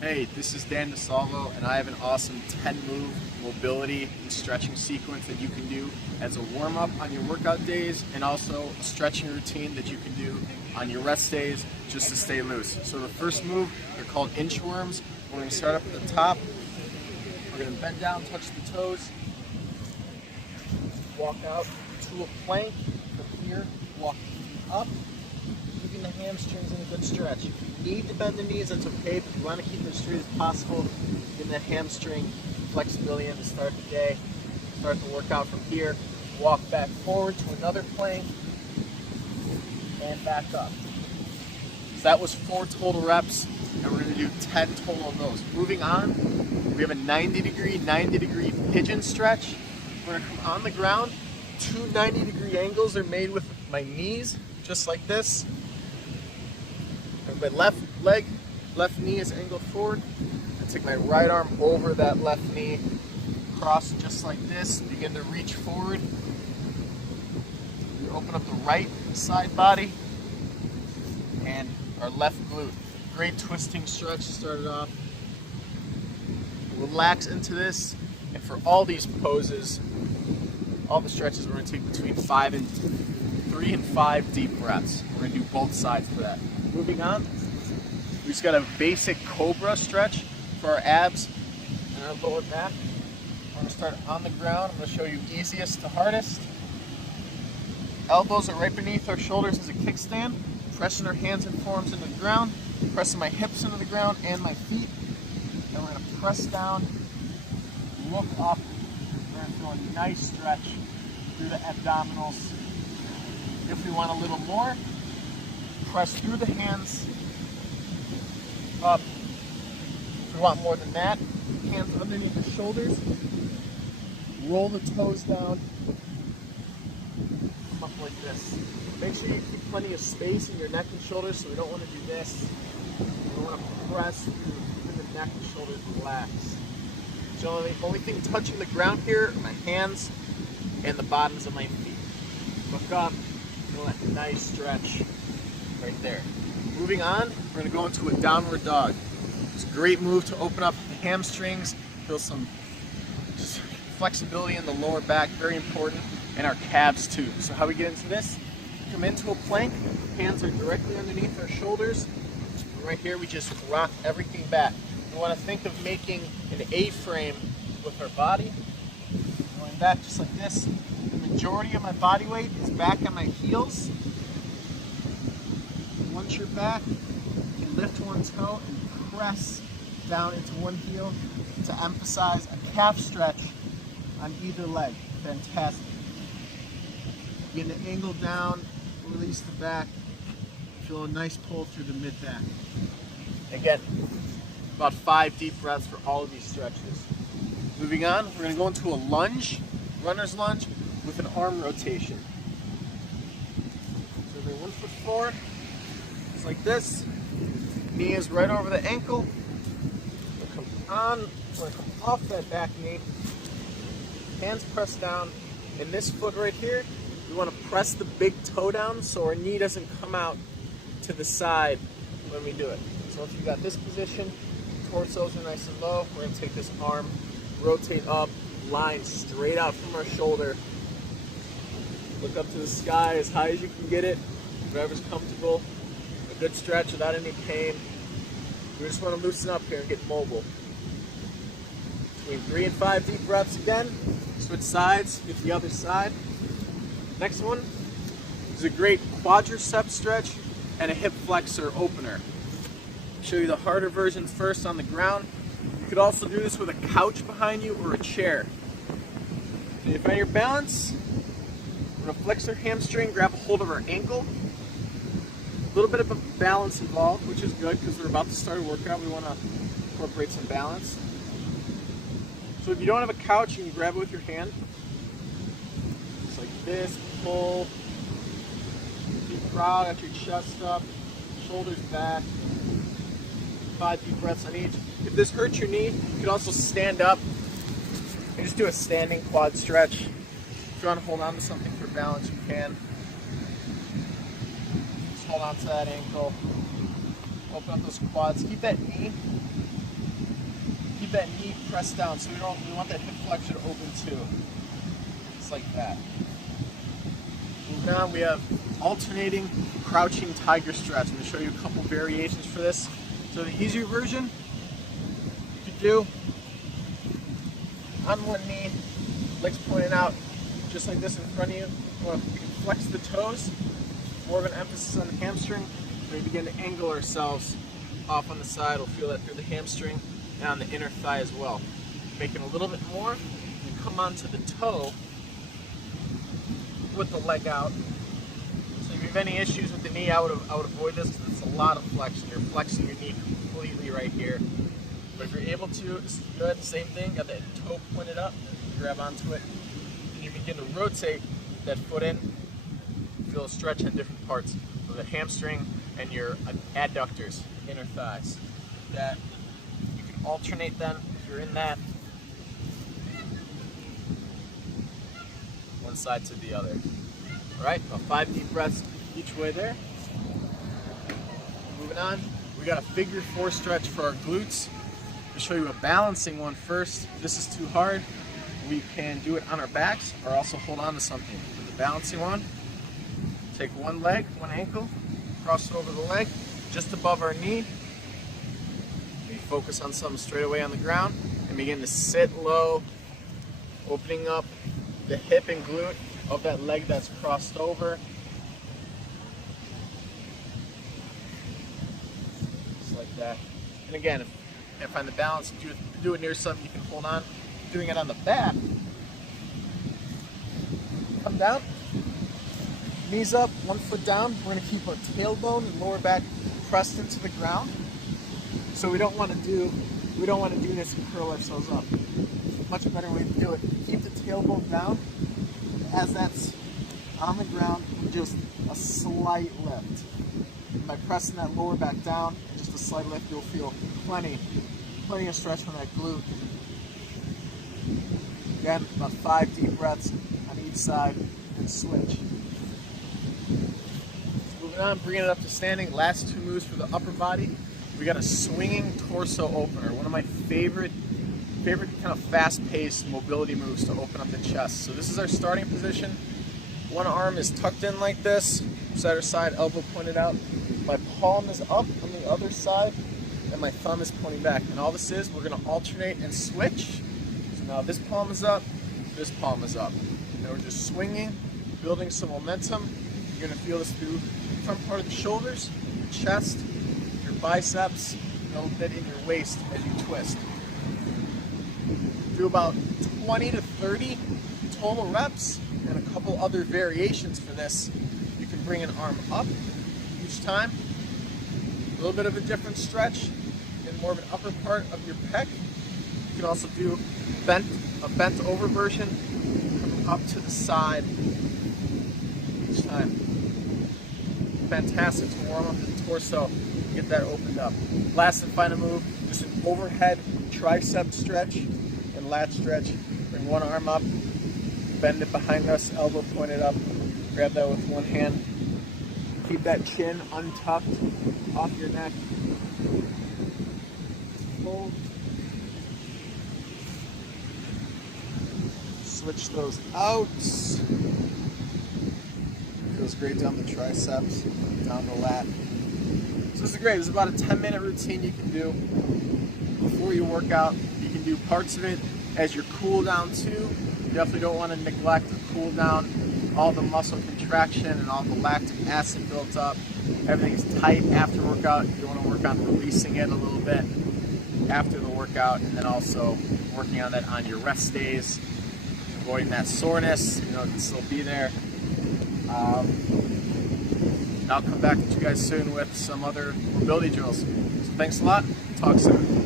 Hey, this is Dan DeSalvo, and I have an awesome 10-move mobility and stretching sequence that you can do as a warm-up on your workout days, and also a stretching routine that you can do on your rest days just to stay loose. So the first move, they're called Inchworms. We're going to start up at the top. We're going to bend down, touch the toes, walk out to a plank. From here, walk up, keeping the hamstrings in a good stretch. If you need to bend the knees, that's okay, but you want to keep them as straight as possible. Give that hamstring flexibility in to start the day. Start the workout from here. Walk back forward to another plank and back up. So that was 4 total reps, and we're going to do 10 total of those. Moving on, we have a 90-degree pigeon stretch. We're going to come on the ground. 2 90-degree angles are made with my knees, just like this. My left knee is angled forward. I take my right arm over that left knee, cross just like this, begin to reach forward. We open up the right side body and our left glute. Great twisting stretch to start it off. Relax into this, and for all these poses, all the stretches, we're going to take between 3 and 5 deep breaths. We're going to do both sides for that. Moving on, we just got a basic Cobra stretch for our abs and our lower back. We're going to start on the ground. I'm going to show you easiest to hardest. Elbows are right beneath our shoulders as a kickstand. Pressing our hands and forearms into the ground. Pressing my hips into the ground and my feet. And we're going to press down, look up. We're going to feel a nice stretch through the abdominals. If we want a little more, press through the hands, up. If we want more than that, hands underneath the shoulders, roll the toes down, come up like this. Make sure you keep plenty of space in your neck and shoulders, so we don't want to do this. We want to press through, keeping the neck and shoulders relaxed. So the only thing touching the ground here are my hands and the bottoms of my feet. Look up, feel that nice stretch right there. Moving on, we're going to go into a downward dog. It's a great move to open up the hamstrings, feel some flexibility in the lower back, very important, and our calves too. So how we get into this, come into a plank, hands are directly underneath our shoulders. Right here we just rock everything back. We want to think of making an A-frame with our body. Going back just like this. The majority of my body weight is back on my heels. Once you're back, you can lift one toe and press down into one heel to emphasize a calf stretch on either leg. Fantastic. Begin to angle down, release the back, feel a nice pull through the mid-back. Again, about 5 deep breaths for all of these stretches. Moving on, we're going to go into a lunge, runner's lunge, with an arm rotation. So they're 1 foot forward, just like this. Knee is right over the ankle. We're going to come off that back knee. Hands press down. In this foot right here, we want to press the big toe down so our knee doesn't come out to the side when we do it. So if you got this position, torsos are nice and low, we're going to take this arm, rotate up, line straight out from our shoulder. Look up to the sky as high as you can get it, whatever's comfortable. A good stretch without any pain. We just want to loosen up here and get mobile. Between 3 and 5 deep breaths again. Switch sides, get the other side. Next one is a great quadricep stretch and a hip flexor opener. I'll show you the harder version first on the ground. You could also do this with a couch behind you or a chair. And if you find your balance, we're going to flex our hamstring, grab a hold of our ankle. A little bit of a balance involved, which is good because we're about to start a workout. We want to incorporate some balance. So if you don't have a couch, you can grab it with your hand. Just like this, pull. Be proud, got your chest up, shoulders back. 5 deep breaths on each. If this hurts your knee, you can also stand up and just do a standing quad stretch. If you want to hold on to something for balance, you can. Just hold on to that ankle. Open up those quads. Keep that knee keep that knee pressed down. So we want that hip flexor to open too. Just like that. Moving on, we have alternating crouching tiger stretch. I'm going to show you a couple variations for this. So the easier version, you could do on one knee, legs pointing out, just like this in front of you. You can flex the toes, more of an emphasis on the hamstring. We begin to angle ourselves off on the side. We'll feel that through the hamstring and on the inner thigh as well. Making a little bit more, you come onto the toe with the leg out. So if you have any issues with the knee, I would avoid this because it's a lot of flexion. You're flexing your knee completely right here. But if you're able to, this is good. Same thing, got that toe pointed up, grab onto it, and you begin to rotate that foot in. Feel a stretch on different parts of the hamstring and your adductors, inner thighs. That you can alternate them if you're in that. One side to the other. All right, about 5 deep breaths each way there. Moving on, we got a figure 4 stretch for our glutes. I'll show you a balancing one first. If this is too hard, we can do it on our backs or also hold on to something. For the balancing one, take one leg, one ankle, cross it over the leg, just above our knee. We focus on something straight away on the ground and begin to sit low, opening up the hip and glute of that leg that's crossed over. Just like that. And again, if on the balance, do it near something you can hold on. Doing it on the back, come down, knees up, 1 foot down. We're going to keep our tailbone and lower back pressed into the ground. So we don't want to do this and curl ourselves up. Much better way to do it. Keep the tailbone down as that's on the ground with just a slight lift. And by pressing that lower back down, just a slight lift, you'll feel plenty of stretch from that glute. Again, about 5 deep breaths on each side and switch. Moving on, bringing it up to standing. Last 2 moves for the upper body. We got a swinging torso opener. One of my favorite kind of fast-paced mobility moves to open up the chest. So this is our starting position. One arm is tucked in like this, side to side, elbow pointed out. My palm is up on the other side, and my thumb is pointing back. And all this is, we're going to alternate and switch. So now this palm is up, this palm is up. And we're just swinging, building some momentum. You're going to feel this through the front part of the shoulders, your chest, your biceps, and a little bit in your waist as you twist. Do about 20 to 30 total reps and a couple other variations for this. You can bring an arm up each time, a little bit of a different stretch in more of an upper part of your pec. You can also do a bent over version, come up to the side each time. Fantastic to warm up the torso and get that opened up. Last and final move, just an overhead tricep stretch and lat stretch. Bring one arm up, bend it behind us, elbow pointed up, grab that with one hand. Keep that chin untucked off your neck. Hold. Switch those out. Feels great down the triceps, down the lat. So this is great. This is about a 10-minute routine you can do before you work out. You can do parts of it as your cool down too. You definitely don't want to neglect the cool down, all the muscle contraction and all the lactic acid built up. Everything's tight after workout. You want to work on releasing it a little bit after the workout, and then also working on that on your rest days, avoiding that soreness. You know, it can still be there. I'll come back to you guys soon with some other mobility drills. So thanks a lot. Talk soon.